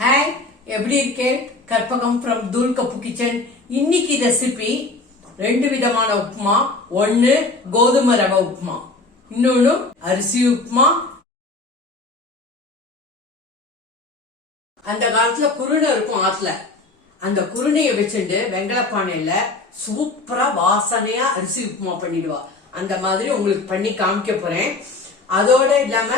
Hi, எப்படி இருக்கே? Karpagam from தூள் கப்பு கிச்சன். இன்னைக்கு ரெசிபி ரெண்டு விதமான உப்புமா. ஒன்னு கோதுமை ரவை உப்புமா, இன்னொன்னு அரிசி உப்புமா. அந்த காலத்துல குருணை இருக்கும் ஆத்துல. அந்த குருணையை வச்சுட்டு வெங்கலப்பானையில சூப்பரா வாசனையா அரிசி உப்புமா பண்ணிடுவா. அந்த மாதிரி உங்களுக்கு பண்ணி காமிக்க போறேன். அதோட இல்லாம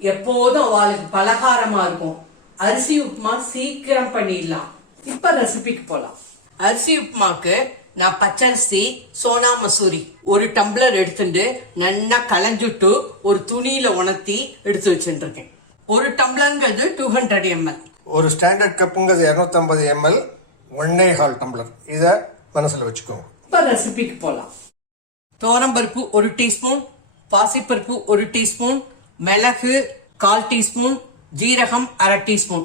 எப்போதும் அவளுக்கு பலகாரமா இருக்கும். அரிசி உப்புமா சீக்கிரம் பண்ணிடலாம். இப்ப ரெசிபிக்கு போலாம். அரிசி உப்புமாக்கு நான் பச்சரிசி, சோனா மசூரி ஒரு டம்ளர் எடுத்துட்டு நல்லா களைஞ்சுட்டு ஒரு துணியில உணர்த்தி எடுத்து வச்சுட்டு இருக்கேன். ஒரு டம்ளர்ங்கிறது 200 ml. ஒரு ஸ்டாண்டர்ட் கப்புங்கிறது 250 ml, 1.25 டம்ளர். இத மனசுல வச்சுக்கோங்க. இப்ப ரெசிபிக்கு போலாம். தோரம்பருப்பு 1 டீஸ்பூன், பாசிப்பருப்பு 1 டீஸ்பூன், மிளகு 1/4 டீஸ்பூன், ஜீரகம் 1/2 டீஸ்பூன்.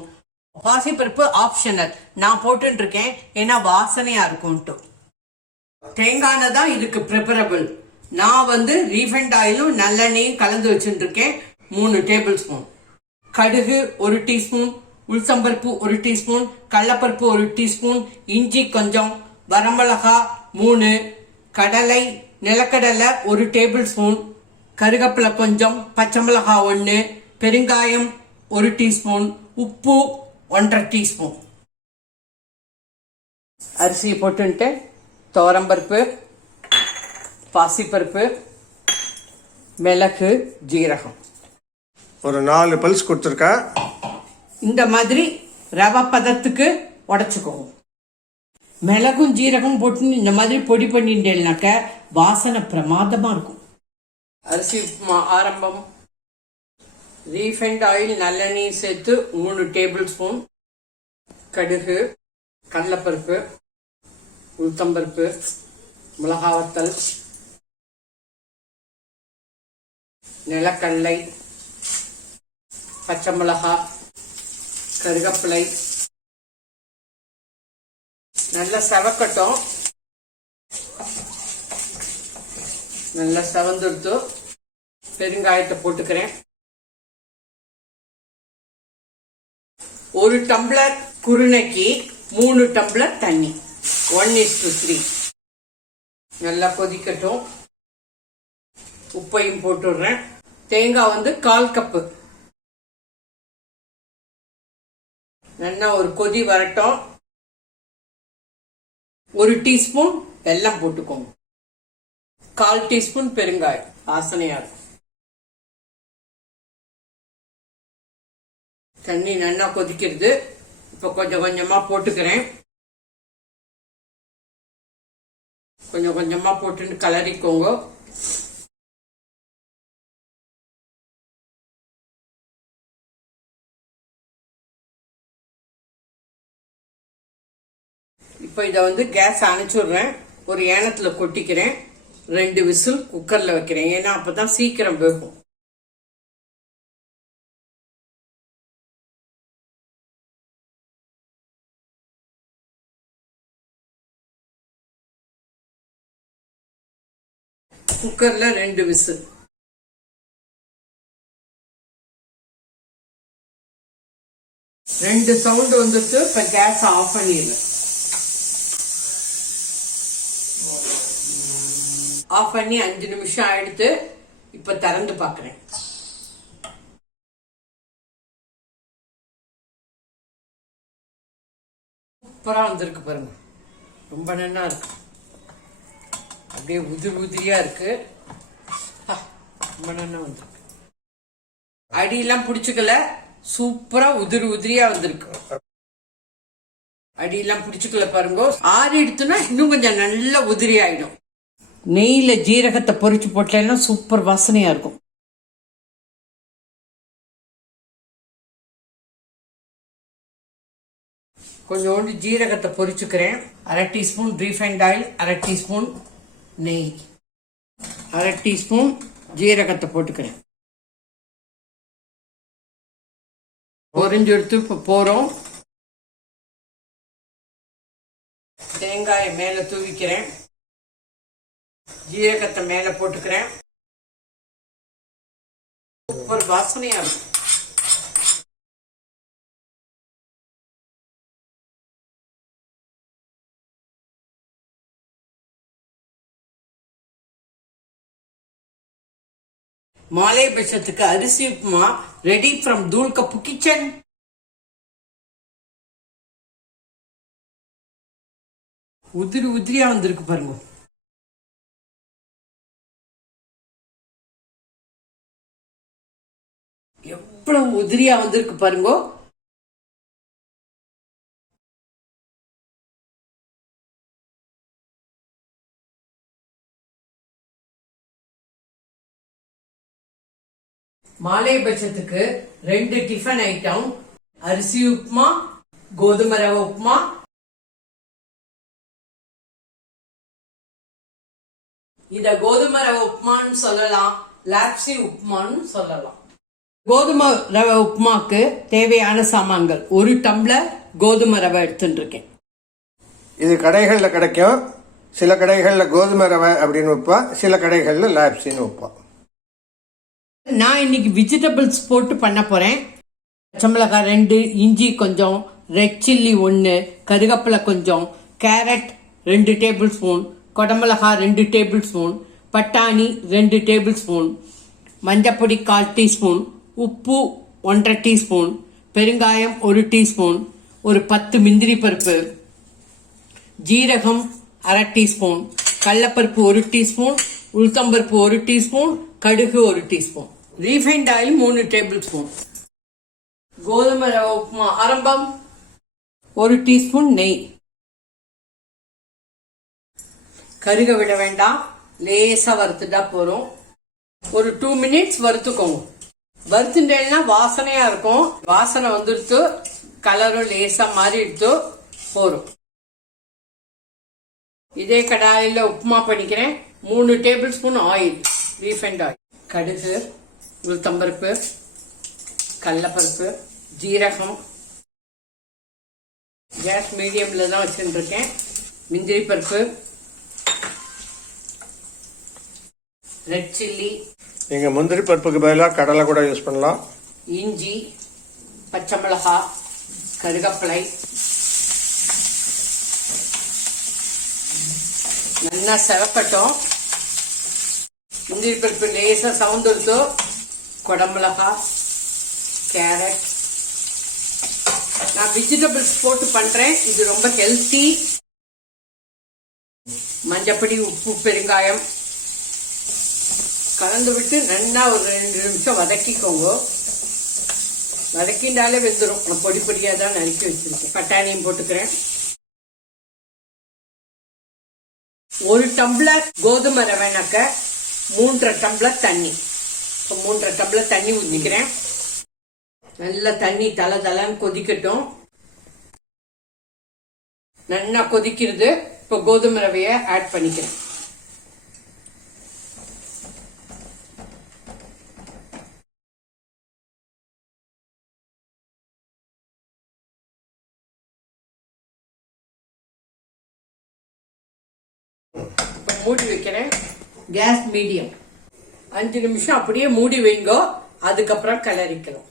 பாசிப்பருப்பு ஆப்ஷனல், நான் போட்டு இருக்கேன் ஏன்னா வாசனையா இருக்கும்ட்டு. தேங்காய் தான் இதுக்கு ப்ரிபரபிள். நான் ரீஃபைண்ட் ஆயிலும் நல்லெண்ணையும் கலந்து வச்சுட்டு இருக்கேன் 3 டேபிள் ஸ்பூன். கடுகு 1 டீஸ்பூன், உளுத்தம்பருப்பு 1 டீஸ்பூன், கடலைப்பருப்பு 1 டீஸ்பூன், இஞ்சி கொஞ்சம், வரமிளகா 3, கடலை நிலக்கடலை 1 டேபிள் ஸ்பூன், கருவேப்பிலை கொஞ்சம், பச்சை மிளகா 1, பெருங்காயம் 1 டீஸ்பூன், உப்பு 1/2 டீஸ்பூன். அரிசி போட்டு துவரம்பருப்பு, பாசிப்பருப்பு, மிளகு, ஜீரகம் ஒரு 4 பல்ஸ் கொடுத்துருக்கா. இந்த மாதிரி ரவை பதத்துக்கு உடைச்சுக்கோங்க. மிளகும் ஜீரகம் போட்டு இந்த மாதிரி பொடி பண்ணிட்டேன்னாக்க வாசனை பிரமாதமா இருக்கும். அரிசி உப்புமா ஆரம்பம். ரீஃபைண்ட் ஆயில் நல்லெண்ணெய் சேர்த்து 3 டேபிள் ஸ்பூன், கடுகு, கடலைப்பருப்பு, உளுத்தம்பருப்பு, மிளகா வத்தல், நிலக்கடலை, பச்சை மிளகா, கருவேப்பிலை நல்லா செவக்கட்டும். நல்லா செவந்துடுத்து பெருங்காயத்தை போட்டுக்கிறேன். 1 டம்ளர் குருணைக்கு 3 டம்ளர் தண்ணி, 1:3. நல்லா கொதிக்கட்டும். உப்பையும் போட்டுடுறேன். தேங்காய் 1/4 கப்பு. நல்லா ஒரு கொதி வரட்டும். 1 டீஸ்பூன் வெல்லம் போட்டுக்கோங்க. 1/4 டீஸ்பூன் பெருங்காயம், வாசனையா இருக்கும். தண்ணி நல்லா கொதிக்கிறது. இப்ப கொஞ்சம் கொஞ்சமா போட்டுக்கிறேன். கொஞ்சம் கொஞ்சமா போட்டு கலரிக்கோங்க. இப்ப இத கேஸ் அணைச்சுடுறேன். ஒரு ஏனத்துல கொட்டிக்கிறேன். 2 விசில் குக்கர்ல வைக்கிறேன். ஏன்னா அப்பதான் சீக்கிரம் வேகும். குக்கர்ல 2 விசில். ரெண்டு சவுண்ட் வந்துட்டு இப்ப கேஸ் ஆஃப் பண்ணிடுறேன். ஆஃப் பண்ணி 5 நிமிஷம் ஆயிடுத்து. இப்ப திறந்து பாக்குறேன். சூப்பரா வந்திருக்கு பாருங்க. ரொம்ப நல்லா இருக்கு. அப்படியே உதிரியா இருக்கு. ரொம்ப நல்லா வந்திருக்கு. அடியெல்லாம் பிடிச்சுக்கல. சூப்பரா உதிரியா வந்திருக்கு. அடியெல்லாம் பிடிச்சுக்கல பாருங்க. ஆறி எடுத்துனா இன்னும் கொஞ்சம் நல்லா உதிரி ஆயிடும். நெய்யில ஜீரகத்தை பொரிச்சு போட்டேன்னா சூப்பர் வாசனையா இருக்கும். கொஞ்சோண்டு ஜீரகத்தை பொரிச்சுக்கிறேன். 1/2 டீஸ்பூன் ரீஃபைண்ட் ஆயில், 1/2 டீஸ்பூன் நெய், 1/2 டீஸ்பூன் ஜீரகத்தை போட்டுக்கிறேன். பொரிஞ்சு எடுத்து இப்ப போறோம். தேங்காயை மேல தூவிக்கிறேன். ஜீரகத்தை மேல போட்டுக்கிறேன். சூப்பர் வாசனையா இருக்கும். மாலை பட்சத்துக்கு அரிசி உப்புமா ரெடி ஃப்ரம் தூள் கப்பு கிச்சன். உதிரி உதிரியா வந்திருக்கு பாருங்க. எவ்வளவு உதிரியா வந்திருக்கு பாருங்க. மாலை பட்சத்துக்கு 2 டிஃபன் ஐட்டம், அரிசி உப்புமா, கோதுமை ரவை உப்புமா. இத கோதுமை ரவை உப்புமான்னு சொல்லலாம், லாப்சி உப்புமான்னு சொல்லலாம். கோதுமை ரவை உப்புமாக்கு தேவையான சாமான்கள்: 1 டம்ளர் கோதுமை ரவை எடுத்துட்டு இருக்கேன். இது கடைகளில் கிடைக்கும். சில கடைகளில் கோதுமை ரவை அப்படின்னு வைப்பா, சில கடைகளில் லாப்சின்னு வைப்பா. நான் இன்னைக்கு வெஜிடபிள்ஸ் போட்டு பண்ண போறேன். பச்சை மிளகாய் 2, இஞ்சி கொஞ்சம், ரெட் சில்லி 1, கருவேப்பிலை கொஞ்சம், கேரட் 2 டேபிள் ஸ்பூன், கொடமிளகாய் 2 டேபிள் ஸ்பூன், பட்டாணி 2 டேபிள் ஸ்பூன், மஞ்சப்பொடி 1/4 டீஸ்பூன், உப்பு 1/2 டீஸ்பூன், பெருங்காயம் 1 டீஸ்பூன், ஒரு 10 முந்திரி பருப்பு, ஜீரகம் 1/2 டீஸ்பூன், கடலைப்பருப்பு 1 டீஸ்பூன், உளுத்தம்பருப்பு 1 டீஸ்பூன், கடுகு 1 teaspoon, refined oil 3 tablespoon. கோதுமை ரவை உப்புமா ஆரம்பம். 1 டீஸ்பூன் நெய். கருக விட வேண்டாம், லேசா வறுத்துட்டா போறோம். ஒரு 2 மினிட்ஸ் வறுத்துக்கோங்க. வறுத்துட்டேன்னா வாசனையா இருக்கும். வாசனை வந்துடுத்து, கலரும் லேசா மாறிடுத்து போறோம். இதே கடாயில உப்புமா பண்ணிக்கிறேன். 3 tablespoon oil, refined oil, கடுகு, உளுத்தம்பருப்பு, கடலைப்பருப்பு, ஜீரகம். கேஸ் மீடியம்ல தான் வச்சுட்டு இருக்கேன். முந்திரி பருப்பு, ரெட் சில்லி. நீங்க முந்திரி பருப்புக்கு பதிலாக கடலை கூட யூஸ் பண்ணலாம். இஞ்சி, பச்சை மிளகாய், கருவேப்பிலை. நல்லா செவக்கட்டும். முந்திரி பருப்பு லேசா சவுந்துடுத்து, கொடமிளகாய், கேரட். நான் வெஜிடபிள்ஸ் போட்டு பண்றேன், இது ரொம்ப ஹெல்த்தி. மஞ்சப்பொடி, உப்பு, பெருங்காயம் கலந்து விட்டு நல்லா ஒரு 2 நிமிஷம் வதக்கிக்கோங்க. வதக்கிண்டாலே வெந்துடும். நான் பொடி பொடியா தான் நறுக்கி வச்சிருக்கேன். பட்டாணியும் போட்டுக்கிறேன். 1 டம்ளர் கோதுமை ரவைனாக்க 3.5 டம்ளர் தண்ணி. 3.5 டம்ளர் தண்ணி ஊற்றிக்கிறேன். நல்லா தண்ணி தலன்னு கொதிக்கட்டும். நல்லா கொதிக்கிறது. இப்போ கோதுமை ரவையை ஆட் பண்ணிக்கிறேன். இப்போ மூடி வைக்கிறேன். Case medium. 5 நிமிஷம் அப்படியே மூடி வைங்கோ. அதுக்கப்புறம் கிளறிக்கலாம்.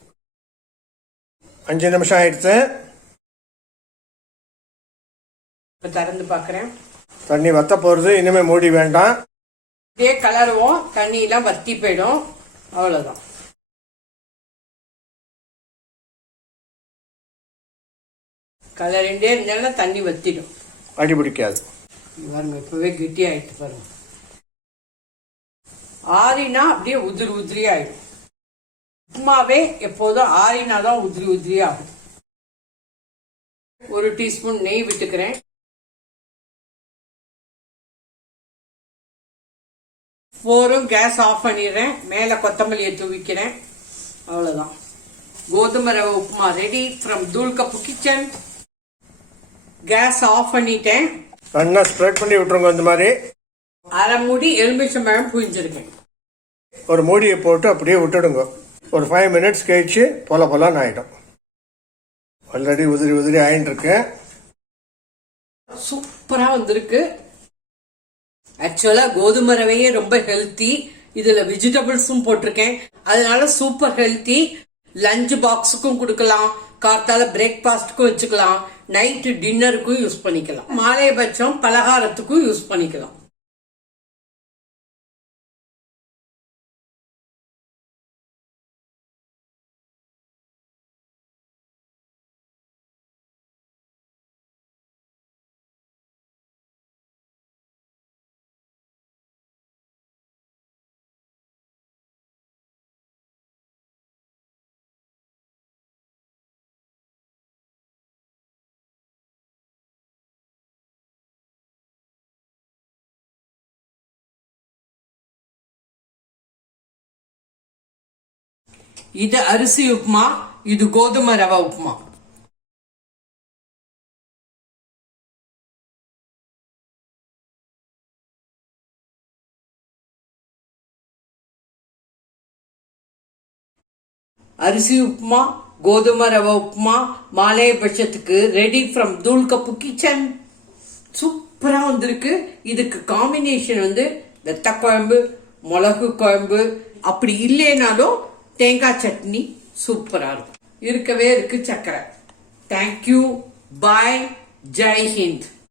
5 நிமிஷம் ஆயிடுச்சு. இப்ப திறந்து பாக்குறேன். தண்ணி வத்த போறது. இனிமே மூடி வேண்டாம். இதே கலருவோம். தண்ணி எல்லாம் வத்தி போயிடும். அவ்வளவுதான். கலரிண்டே இருந்தாலும் தண்ணி வத்திடும். அடி பிடிக்காது. பாருங்க, இப்பவே கெட்டி ஆயிட்டு பாருங்க. ஆறினா அப்படியே உதிரி உதிரி ஆயிடும். உப்புமாவே எப்போதும் ஆறினாதான் உதிரி உதிரி ஆகும். 1 டீஸ்பூன் நெய் விட்டுக்கிறேன். போரும் கேஸ் ஆஃப் பண்ணிடுறேன். மேல கொத்தமல்லியை தூவிக்கிறேன். அவ்வளவுதான். கோதுமை ரவை உப்புமா ரெடி ஃப்ரம் தூள் கப்பு கிச்சன். கேஸ் ஆஃப் பண்ணிட்டேன். நல்லா ஸ்ப்ரெட் பண்ணி விட்டுருங்க. இந்த மாதிரி அரை மூடி எலுமிச்சம்பழம் புழிஞ்சிருக்கேன். ஒரு மூடியை போட்டு அப்படியே விட்டுடுங்க. ஒரு 5 மினிட்ஸ் கழிச்சு பொலன்னு ஆயிடும். ஆல்ரெடி உதிரி உதிரி ஆயிட்டு இருக்கு. சூப்பரா வந்திருக்கு. ஆக்சுவலா கோதுமை ரவையே ரொம்ப ஹெல்த்தி. இதுல வெஜிடபிள்ஸும் போட்டிருக்கேன். அதனால சூப்பர் ஹெல்த்தி. லஞ்ச் பாக்ஸுக்கும் கொடுக்கலாம், காத்தால பிரேக்பாஸ்டுக்கும் வச்சுக்கலாம், நைட்டு டின்னருக்கும் யூஸ் பண்ணிக்கலாம், மாலைபட்சம் பலகாரத்துக்கும் யூஸ் பண்ணிக்கலாம். இது அரிசி உப்புமா, இது கோதுமை ரவை உப்புமா. அரிசி உப்புமா, கோதுமை ரவை உப்புமா மாலைய பட்சத்துக்கு ரெடி ஃப்ரம் தூள் கப்பு கிச்சன். சூப்பரா வந்திருக்கு. இதுக்கு காம்பினேஷன் வந்து வெத்த குழம்பு, மிளகு குழம்பு, அப்படி இல்லைனாலும் தேங்காய் சட்னி சூப்பரா இருக்கும். இருக்கவே இருக்கு சக்கரை. தேங்க்யூ. பாய். ஜெய் ஹிந்த்.